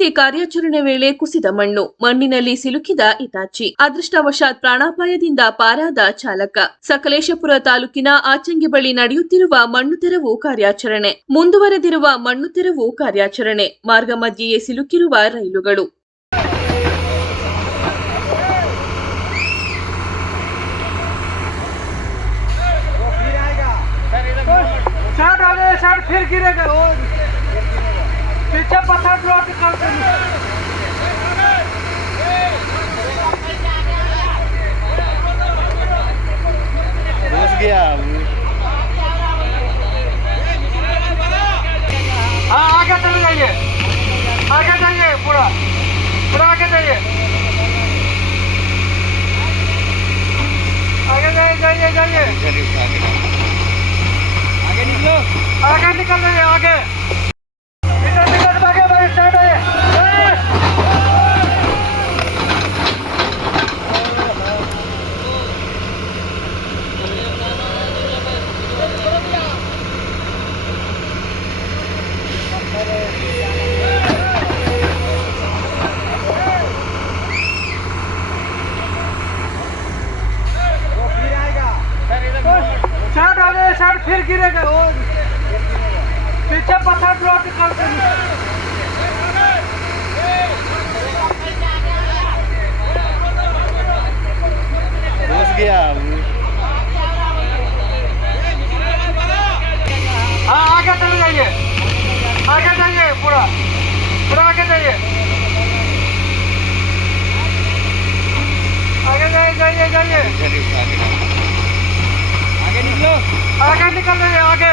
ರಸ್ತೆ ಕಾರ್ಯಾಚರಣೆ ವೇಳೆ ಕುಸಿದ ಮಣ್ಣಿನಲ್ಲಿ ಸಿಲುಕಿದ ಇಟಾಚಿ. ಅದೃಷ್ಟವಶಾತ್ ಪ್ರಾಣಾಪಾಯದಿಂದ ಪಾರಾದ ಚಾಲಕ. ಸಕಲೇಶಪುರ ತಾಲೂಕಿನ ಆಚಂಗಿ ಬಳಿ ನಡೆಯುತ್ತಿರುವ ಮಣ್ಣು ತೆರವು ಕಾರ್ಯಾಚರಣೆ. ಮುಂದುವರೆದಿರುವ ಮಣ್ಣು ತೆರವು ಕಾರ್ಯಾಚರಣೆ. ಮಾರ್ಗ ಮಧ್ಯೆಯೇ ಸಿಲುಕಿರುವ ರೈಲುಗಳು. शर्ट फिर गिरेगा पीछे पत्थर ड्रॉप करते घुस गया। हाँ आगे चले जाइए पूरा आगे जाइए जाइए आगे निकल रहे हैं आगे आगे बढ़े स्टार्ट है। शर्ट फिर गिरेगा पीछे पत्थर ड्रॉप करते घुस गया। हाँ आगे चले जाइए पूरा आगे जाइए जाइए आगे निकलो। आगे निकल रहे हैं आगे